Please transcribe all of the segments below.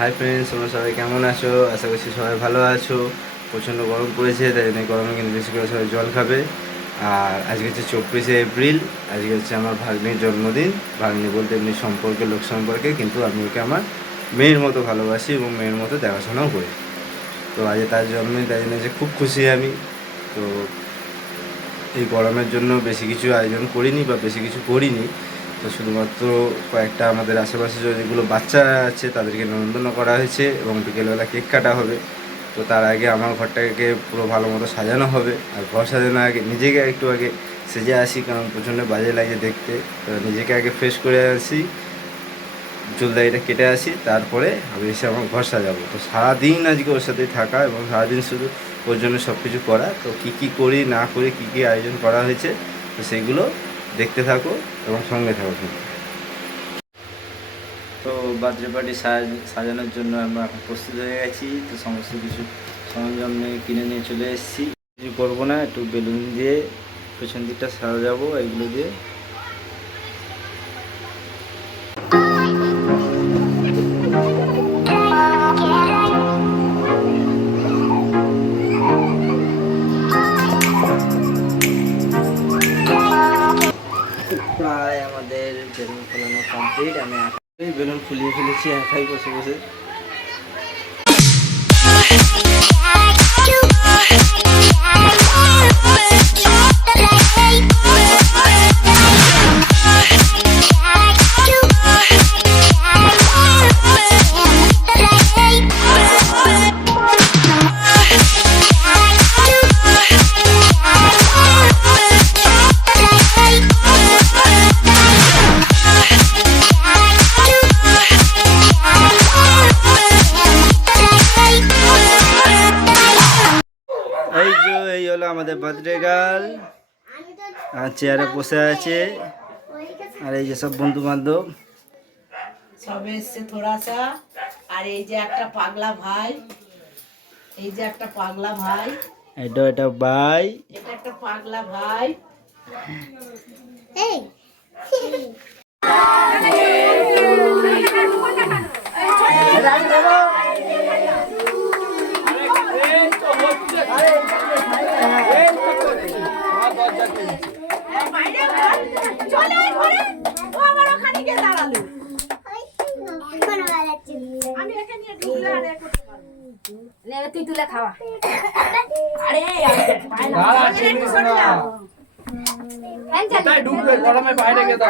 Hi friends, তোমরা সবাই কেমন আছো? আশা করছি সবাই ভালো আছো। প্রচণ্ড গরম পড়েছে, তাই জন্য গরমে কিন্তু বেশি করে সবাই জল খাবে। আর আজকে হচ্ছে 24শে এপ্রিল, আজকে হচ্ছে আমার ভাগ্নির জন্মদিন। ভাগ্নি বলতে এমনি সম্পর্কে, লোক সম্পর্কে, কিন্তু আমি ওকে আমার মেয়ের মতো ভালোবাসি এবং মেয়ের মতো দেখাশোনাও করি। তো আজ তার জন্মদিন, তাই জন্য যে খুব খুশি আমি। তো এই গরমের জন্য বেশি কিছু আয়োজন করিনি বা বেশি কিছু করিনি। তো শুধুমাত্র কয়েকটা আমাদের আশেপাশে যেগুলো বাচ্চা আছে তাদেরকে নিমন্ত্রণ করা হয়েছে এবং বিকেলবেলা কেক কাটা হবে। তো তার আগে আমার ঘরটাকে পুরো ভালো মতো সাজানো হবে। আর ঘর সাজানোর আগে নিজেকে একটু আগে সেজে আসি, কারণ প্রচণ্ড বাজে লাগে দেখতে। তো নিজেকে আগে ফ্রেশ করে আসি, চুলদারিটা কেটে আসি, তারপরে আমি এসে আমার ঘর সাজাবো। তো সারাদিন আজকে ওর সাথেই থাকা এবং সারাদিন শুধু ওর জন্য সব কিছু করা। তো কী কী করি না করি, কী কী আয়োজন করা হয়েছে, তো সেগুলো দেখতে থাকো এবং সঙ্গে থাকো কিন্তু। তো বার্থডে পার্টি সাজানোর জন্য আমরা এখন প্রস্তুত হয়ে গেছি। তো সমস্ত কিছু সরঞ্জাম নিয়ে কিনে নিয়ে চলে এসেছি। কিছু করবো না, একটু বেলুন দিয়ে পেছন দিকটা সাজাবো এইগুলো দিয়ে। প্রায় আমাদের বেলুন ফোলানো কমপ্লিট। আমি একাই বেলুন ফুলিয়ে ফেলেছি, একাই বসে বসে। এই হলো আমাদের বার্থডে গার্ল, আর চেয়ারে বসে আছে। আর এই যে সব বন্ধু বান্ধব সব এসছে থোড়াসা। আর এই যে একটা পাগলা ভাই, এই যে একটা পাগলা ভাই, এটা ভাই, এটা একটা পাগলা ভাই। এই তুই তুলে খাওয়া। আরে ঢুকবে গরমে বাইরে গেছে।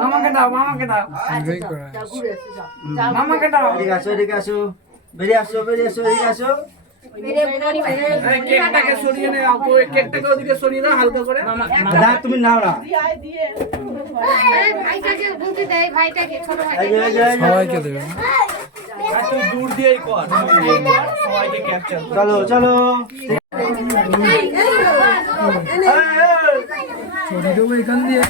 মামাকে দাও, মামাকে দাও, মামাকে দাও। এদিকে আসো, এদিকে আসো, বেরিয়ে আসো, বেরিয়ে আসো, এদিকে আসো। কেকটাকে সরিয়ে নাও, কেকটাকে ওদিকে সরিয়ে দাও হালকা করে। না তুমি নাও না, সবাইকে দেবে তুই দূর দিয়েই কর, সবাইকে ক্যাপচার। চলো চলো। ছড়ি দেবো এখান দিয়ে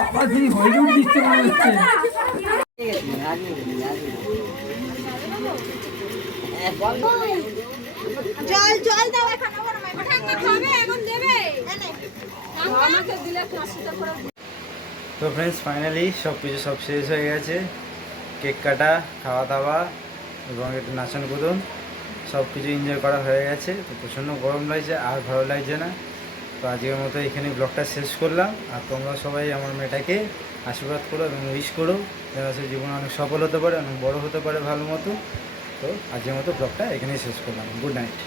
বাবা সেই হইজুট দিচ্ছে মনে হচ্ছে। জল জল দাও, এখন খাবে, এখন দেবে। আমাকে দিলে 5 টাকা করে। তো ফ্রেন্ডস, ফাইনালি সব শেষ হয়ে গেছে। কেক কাটা, খাওয়া দাওয়া এবং একটু নাচন কুদন সব কিছু এনজয় করা হয়ে গেছে। তো প্রচণ্ড গরম লাগছে, আর ভালো লাগছে না। তো আজকের মতো এখানে ব্লগটা শেষ করলাম। আর তোমরা সবাই আমার মেয়েটাকে আশীর্বাদ করো এবং উইশ করো যেন সে জীবনে অনেক সফল হতে পারে, অনেক বড় হতে পারে ভালো মতো। তো আজকের মতো ব্লগটা এখানেই শেষ করলাম। Good night.